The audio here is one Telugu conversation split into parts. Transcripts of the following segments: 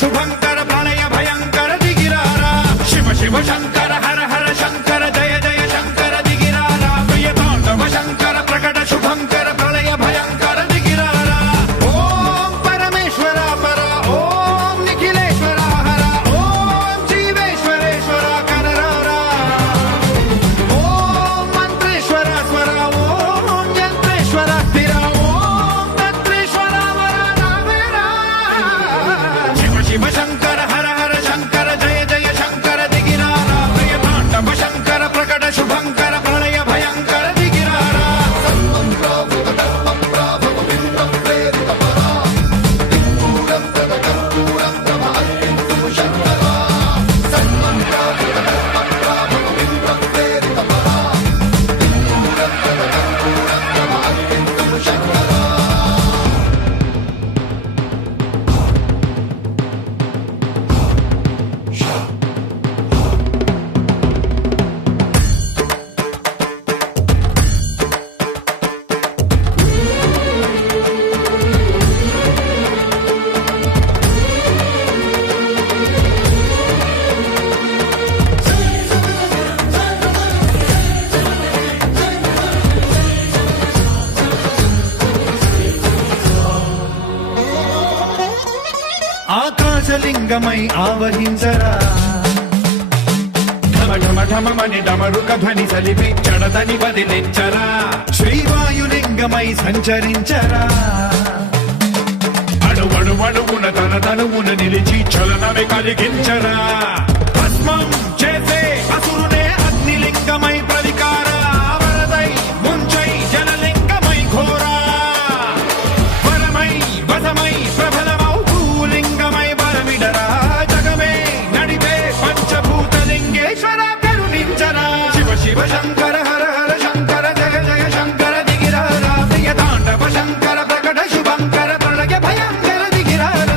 శుభంకర ప్రళయ భయంకర దిగిరారా శివ శివ శంకర హర హర శంకర జయ జయ శంకర దిగిరారా ప్రియ తాండవ శంకర ప్రకట శుభంకర ప్రళయ భయంకర దిగిరారా ఓం పరమేశ్వర పర ఓం నిఖిలేశ్వర హర ఓం జీవేశ్వరేశ్వర కనరారా ఓం మంత్రేశ్వర స్వర ఓం యంత్రేశ్వర స్థిర ఓం తంత్రేశ్వర వర నావేరా శివ శివ శంకర హర హర శంకర జయ జయ శంకర దిగిరారా ప్రియ తాండవ శంకర ప్రకట శుభంకర ప్రళయ భయంకర దిగిరారా ఆకాశలింగమై ఆవహించరా ఢమ ఢమ ఢమమని డమరుక ధ్వని సలిపి చడదని వదిలించరా శ్రీవాయులింగమై సంచరించరా అడువడువడువున తన తనువున నిలిచి చలనమే కలిగించరా భస్మం చేసే అసురునే అగ్నిలింగమై ప్రవికార వరదై ముంచై జనలింగమై ఘోరా వరమై వసమై ప్రబలమౌ భూలింగమై బలమిడరా జగమే నడిపే పంచభూతలింగేశ్వర కరుణించరా శివ శివ శంకర హర హర శంకర జయ జయ శంకర దిగిరారా ప్రియ తాండవ శంకర ప్రకట శుభంకర ప్రళయ భయంకర దిగిరారా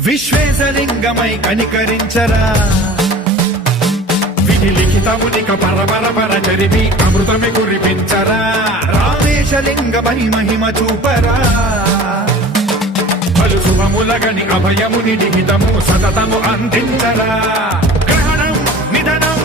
విశ్వేశలింగమై కనికరించరా విధి లిఖితమునిక పరపర పర చరివి అమృతమి కురిపించరా రామేశలింగమై మహిమ చూపరా పలు శుభములగని అభయముని లిఖితము సతతము అందించరా గ్రహణం నిధనం